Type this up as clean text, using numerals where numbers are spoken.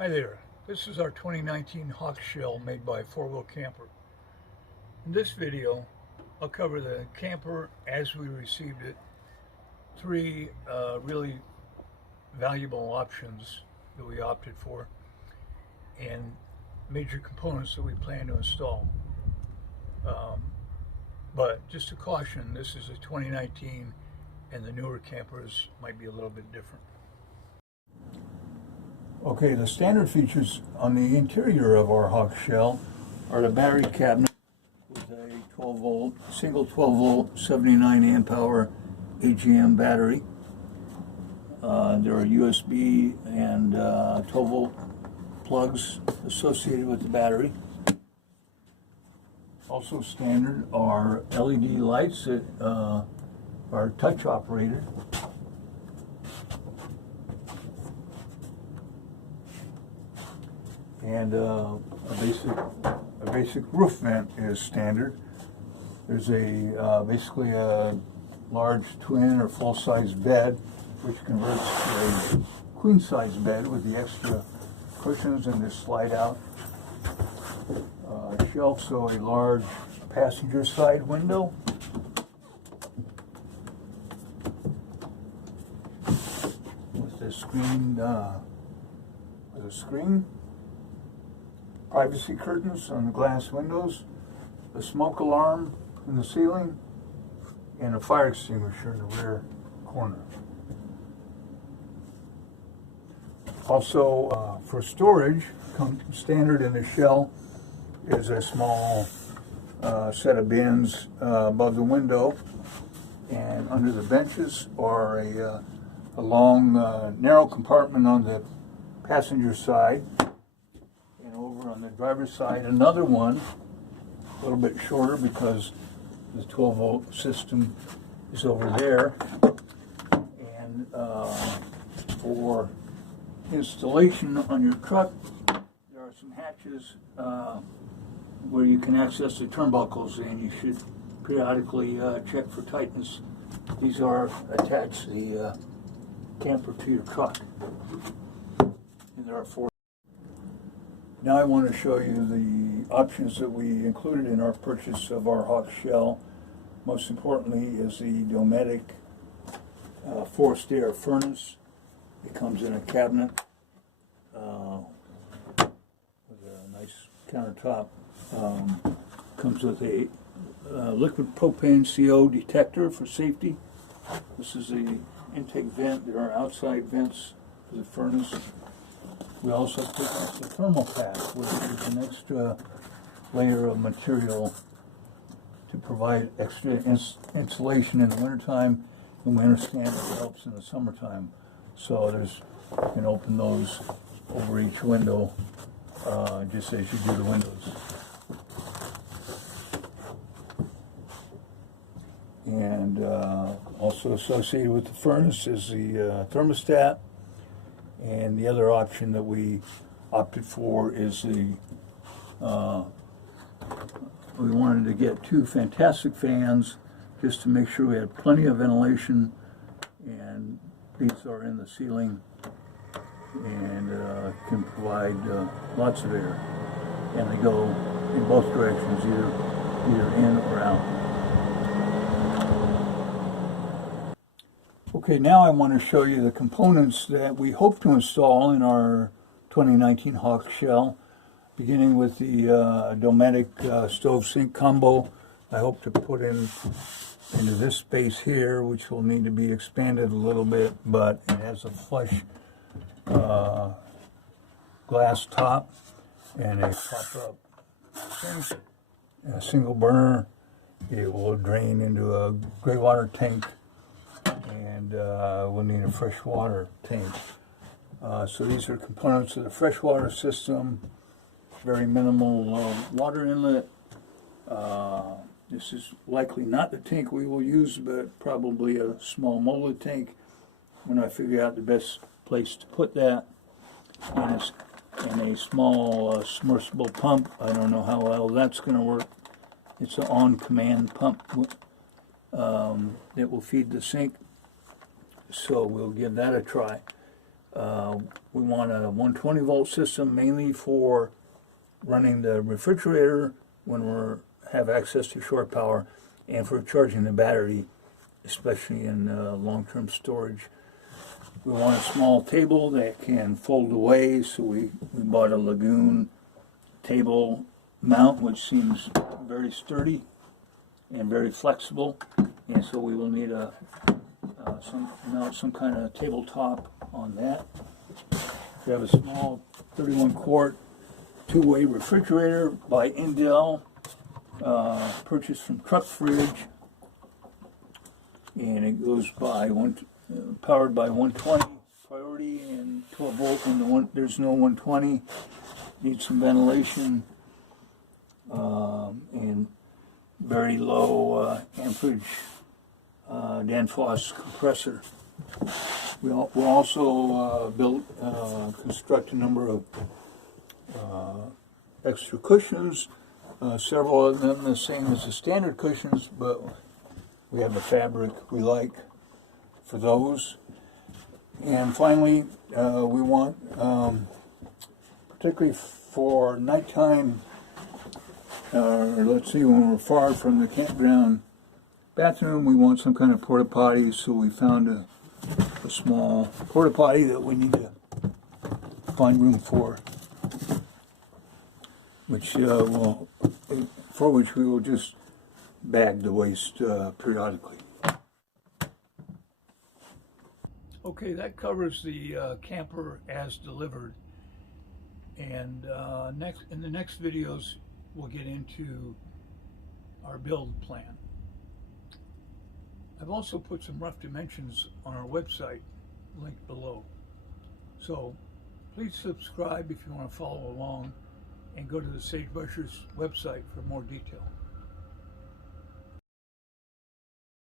Hi there, this is our 2019 Hawk Shell made by 4 Wheel Camper. In this video, I'll cover the camper as we received it, three really valuable options that we opted for, and major components that we plan to install. But just a caution, this is a 2019 and the newer campers might be a little bit different. Okay, the standard features on the interior of our Hawk Shell are the battery cabinet with a 12 volt, single 12 volt, 79 amp hour AGM battery. There are USB and 12 volt plugs associated with the battery. Also standard are LED lights that are touch operated. And a basic roof vent is standard. There's basically a large twin or full-size bed, which converts to a queen-size bed with the extra cushions and this slide out shelf, so a large passenger side window. With a screen. Privacy curtains on the glass windows, a smoke alarm in the ceiling, and a fire extinguisher in the rear corner. Also, for storage, standard in the shell is a small set of bins above the window, and under the benches are a long, narrow compartment on the passenger side. Over on the driver's side, another one, a little bit shorter because the 12 volt system is over there. And for installation on your truck, there are some hatches where you can access the turnbuckles, and you should periodically check for tightness. These are attached to the camper to your truck. And there are 4. Now I want to show you the options that we included in our purchase of our Hawk Shell. Most importantly is the Dometic forced air furnace. It comes in a cabinet with a nice countertop. Comes with a liquid propane CO detector for safety. This is the intake vent. There are outside vents for the furnace. We also put the thermal pack, which is an extra layer of material to provide extra insulation in the wintertime, and we understand it helps in the summertime. So you can open those over each window just as you do the windows. And also associated with the furnace is the thermostat. And the other option that we opted for is we wanted to get 2 fantastic fans just to make sure we had plenty of ventilation, and these are in the ceiling and can provide lots of air, and they go in both directions, either in or out. Okay, now I want to show you the components that we hope to install in our 2019 Hawk Shell, beginning with the Dometic stove sink combo. I hope to put into this space here, which will need to be expanded a little bit, but it has a flush glass top and a pop-up sink, a single burner. It will drain into a gray water tank, and we'll need a freshwater tank. So these are components of the freshwater system. Very minimal water inlet. This is likely not the tank we will use, but probably a small molded tank when I figure out the best place to put that. And a small submersible pump. I don't know how well that's going to work. It's an on-command pump that will feed the sink. So we'll give that a try. We want a 120 volt system mainly for running the refrigerator when we have access to short power, and for charging the battery, especially in long-term storage. We want a small table that can fold away, so we bought a Lagoon table mount, which seems very sturdy and very flexible, and so we will need some kind of tabletop on that. We have a small 31 quart two-way refrigerator by Indel, purchased from Truck Fridge, and it goes by powered by 120 priority and 12 volt when there's no 120. Needs some ventilation and very low amperage Danfoss compressor. We'll also construct a number of extra cushions, several of them the same as the standard cushions, but we have a fabric we like for those. And finally, we want, particularly for nighttime, let's see, when we're far from the campground bathroom, we want some kind of porta potty, so we found a small porta potty that we need to find room for, for which we will just bag the waste periodically. Okay, that covers the camper as delivered, and in the next videos we'll get into our build plan. I've also put some rough dimensions on our website, linked below. So please subscribe if you want to follow along, and go to the Sagebrushers website for more detail.